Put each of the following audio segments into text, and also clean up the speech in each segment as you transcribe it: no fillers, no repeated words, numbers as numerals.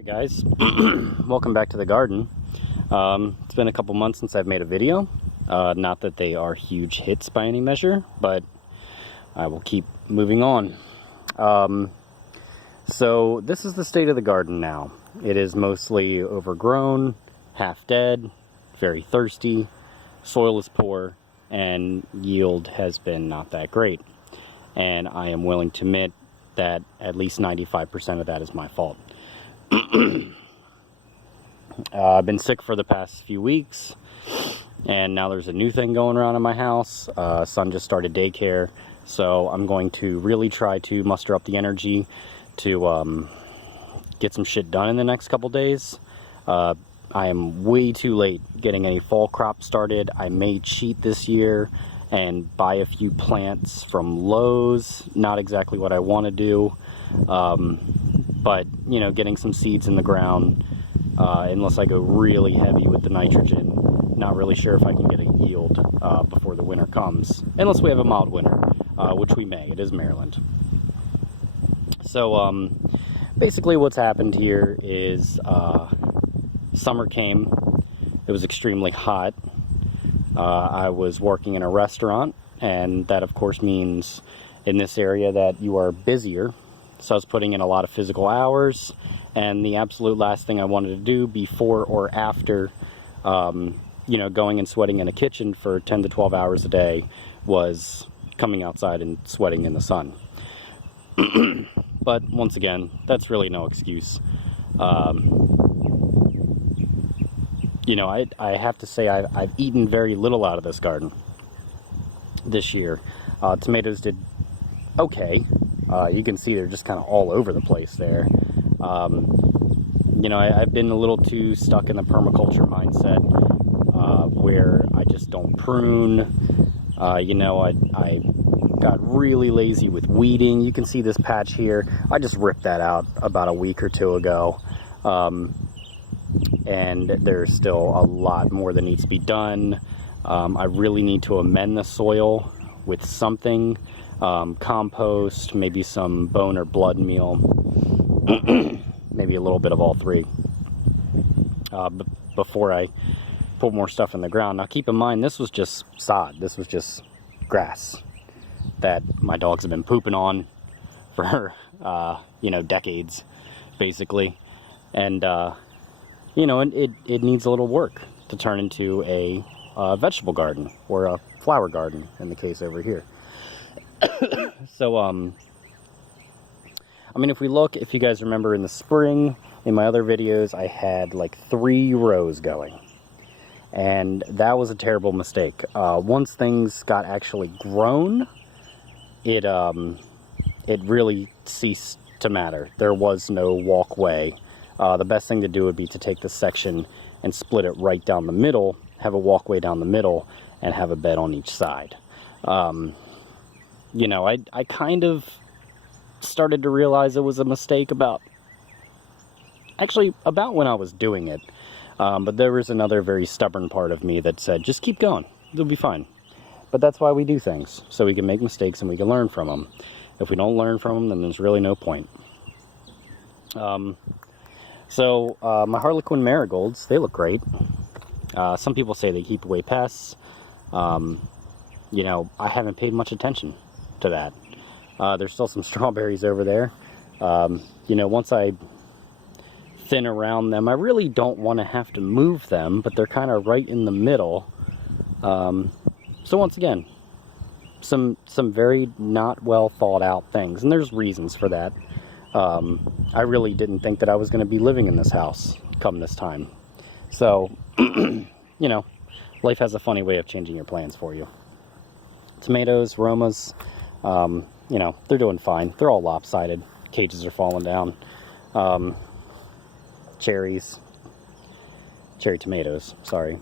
Hey guys, welcome back to the garden. It's been a couple months since I've made a video. Not that they are huge hits by any measure, but I will keep moving on. So this is the state of the garden now. It is mostly overgrown, half dead, very thirsty, soil is poor, and yield has been not that great. And I am willing to admit that at least 95% of that is my fault. I've been sick for the past few weeks, and now there's a new thing going around in my house. Son just started daycare, so I'm going to really try to muster up the energy to get some shit done in the next couple days. I am way too late getting any fall crop started. I may cheat this year and buy a few plants from Lowe's. Not exactly what I want to do. But, you know, getting some seeds in the ground, unless I go really heavy with the nitrogen, not really sure if I can get a yield before the winter comes. Unless we have a mild winter, which we may. It is Maryland. So, basically what's happened here is summer came. It was extremely hot. I was working in a restaurant, and that of course means in this area that you are busier. So I was putting in a lot of physical hours, and the absolute last thing I wanted to do before or after, you know, going and sweating in a kitchen for 10 to 12 hours a day was coming outside and sweating in the sun. But once again, that's really no excuse. You know, I have to say I've eaten very little out of this garden this year. Tomatoes did okay. You can see they're just kind of all over the place there. You know, I've been a little too stuck in the permaculture mindset, where I just don't prune. You know, I got really lazy with weeding. You can see this patch here. I just ripped that out about a week or two ago. And there's still a lot more that needs to be done. I really need to amend the soil with something. Compost, maybe some bone or blood meal, maybe a little bit of all three, before I put more stuff in the ground. Now keep in mind, this was just sod. This was just grass that my dogs have been pooping on for, you know, decades, basically. And, you know, it needs a little work to turn into a vegetable garden, or a flower garden in the case over here. So, I mean, if you guys remember in the spring, in my other videos, I had like 3 rows going. And that was a terrible mistake. Once things got actually grown, it really ceased to matter. There was no walkway. The best thing to do would be to take this section and split it right down the middle, have a walkway down the middle, and have a bed on each side. You know, I kind of started to realize it was a mistake about when I was doing it. But there was another very stubborn part of me that said, just keep going, it'll be fine. But that's why we do things, so we can make mistakes and we can learn from them. If we don't learn from them, then there's really no point. So my Harlequin marigolds, they look great. Some people say they keep away pests. You know, I haven't paid much attention to that. There's still some strawberries over there. You know, once I thin around them, I really don't want to have to move them, but they're kind of right in the middle. So once again, some very not well thought out things, and there's reasons for that. I really didn't think that I was going to be living in this house come this time. So, you know, life has a funny way of changing your plans for you. Tomatoes, Romas, you know, they're doing fine. They're all lopsided. Cages are falling down. Cherry tomatoes, sorry.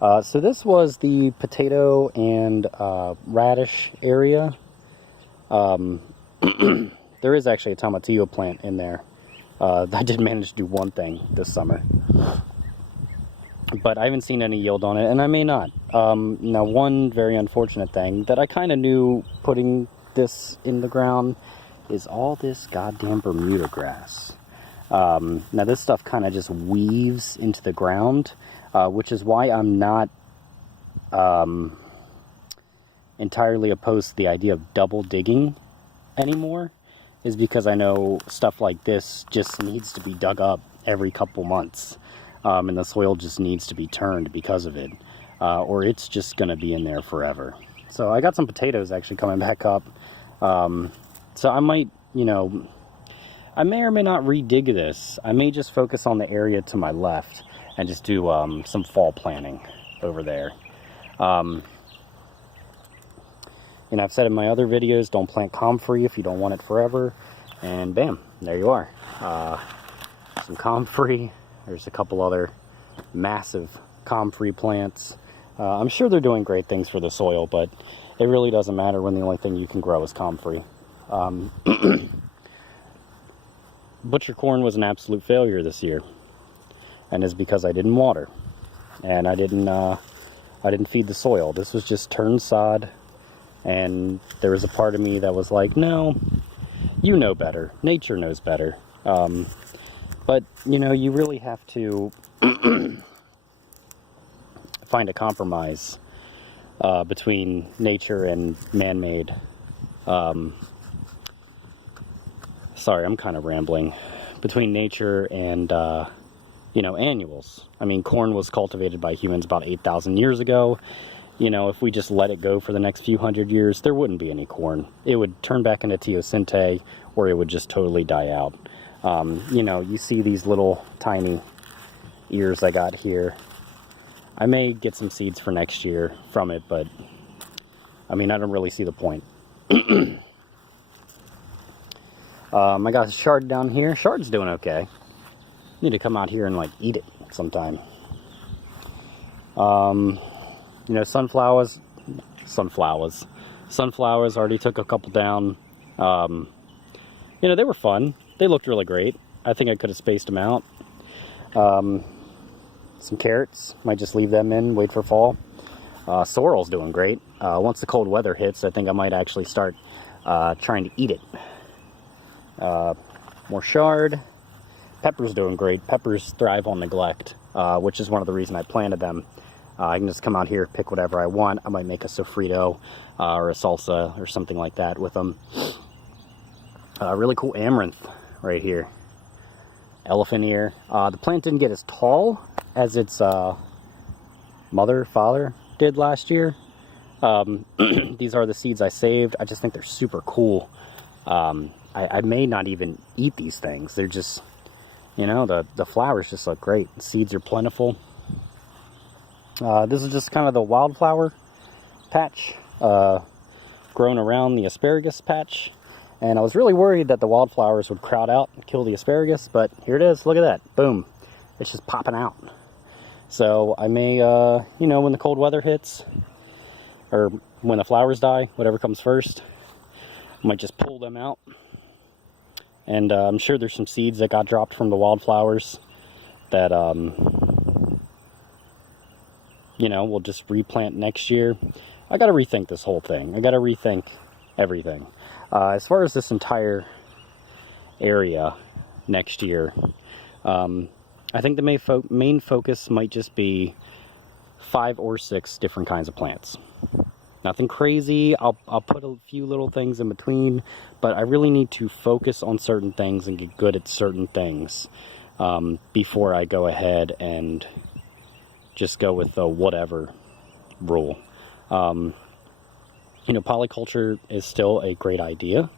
So this was the potato and radish area. There is actually a tomatillo plant in there. I did manage to do one thing this summer, but I haven't seen any yield on it, and I may not. Now, one very unfortunate thing that I kind of knew putting this in the ground is all this goddamn Bermuda grass. Now this stuff kind of just weaves into the ground, which is why I'm not entirely opposed to the idea of double digging anymore, is because I know stuff like this just needs to be dug up every couple months, and the soil just needs to be turned because of it, or it's just going to be in there forever. So I got some potatoes actually coming back up, so I might, you know, I may or may not re-dig this. I may just focus on the area to my left and just do some fall planting over there. You know, I've said in my other videos, don't plant comfrey if you don't want it forever. And bam, there you are. Some comfrey. There's a couple other massive comfrey plants. I'm sure they're doing great things for the soil, but it really doesn't matter when the only thing you can grow is comfrey. Butcher corn was an absolute failure this year, and it's because I didn't water, and I didn't feed the soil. This was just turned sod, and there was a part of me that was like, no, you know better. Nature knows better. But you know, you really have to find a compromise between nature and man-made. Sorry, I'm kind of rambling. Between nature and, you know, annuals. I mean, corn was cultivated by humans about 8,000 years ago. You know, if we just let it go for the next few hundred years, there wouldn't be any corn. It would turn back into teosinte, or it would just totally die out. You know, you see these little tiny ears I got here. I may get some seeds for next year from it, but, I mean, I don't really see the point. I got a chard down here. Chard's doing okay. Need to come out here and like eat it sometime. You know, sunflowers already took a couple down. You know, they were fun. They looked really great. I think I could have spaced them out. Some carrots, might just leave them in, wait for fall. Sorrel's doing great. Once the cold weather hits, I think I might actually start trying to eat it. More chard. Pepper's doing great. Peppers thrive on neglect, which is one of the reasons I planted them. I can just come out here, pick whatever I want. I might make a sofrito or a salsa or something like that with them. Really cool amaranth right here. Elephant ear. The plant didn't get as tall as its father did last year. These are the seeds I saved. I just think they're super cool. I may not even eat these things. They're just, you know, the flowers just look great. The seeds are plentiful. This is just kind of the wildflower patch grown around the asparagus patch. And I was really worried that the wildflowers would crowd out and kill the asparagus, but here it is. Look at that. Boom. It's just popping out. So I may, you know, when the cold weather hits, or when the flowers die, whatever comes first, I might just pull them out. And I'm sure there's some seeds that got dropped from the wildflowers that, you know, we'll just replant next year. I got to rethink this whole thing. I got to rethink everything. As far as this entire area next year, I think the main focus might just be 5 or 6 different kinds of plants. Nothing crazy. I'll put a few little things in between, but I really need to focus on certain things and get good at certain things before I go ahead and just go with the whatever rule. You know, polyculture is still a great idea.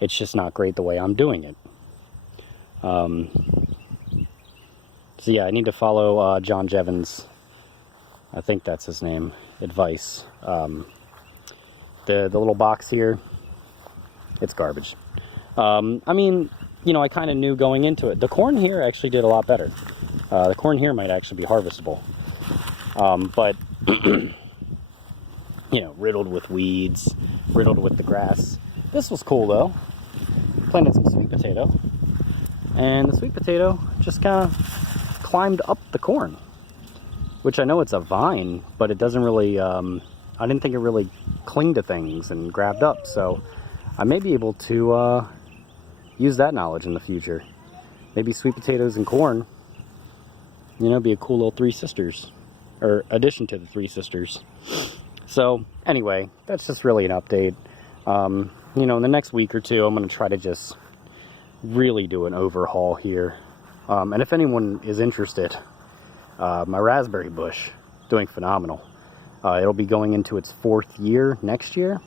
It's just not great the way I'm doing it. So yeah, I need to follow John Jevons, I think that's his name, advice. The little box here, it's garbage. I mean, you know, I kind of knew going into it. The corn here actually did a lot better. The corn here might actually be harvestable. But, you know, riddled with weeds, riddled with the grass. This was cool though. Planted some sweet potato. And the sweet potato just kind of climbed up the corn. Which I know it's a vine, but it doesn't really, I didn't think it really clinged to things and grabbed up. So I may be able to use that knowledge in the future. maybe sweet potatoes and corn, you know, be a cool little Three Sisters, or addition to the Three Sisters. So anyway, that's just really an update. You know, in the next week or two, I'm going to try to just really do an overhaul here. And if anyone is interested, my raspberry bush is doing phenomenal. It'll be going into its 4th year next year.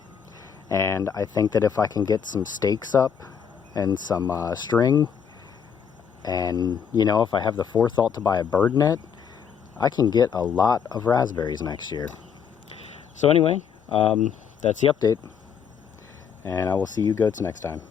And I think that if I can get some stakes up and some string, and, you know, if I have the forethought to buy a bird net, I can get a lot of raspberries next year. So anyway, that's the update. And I will see you goats next time.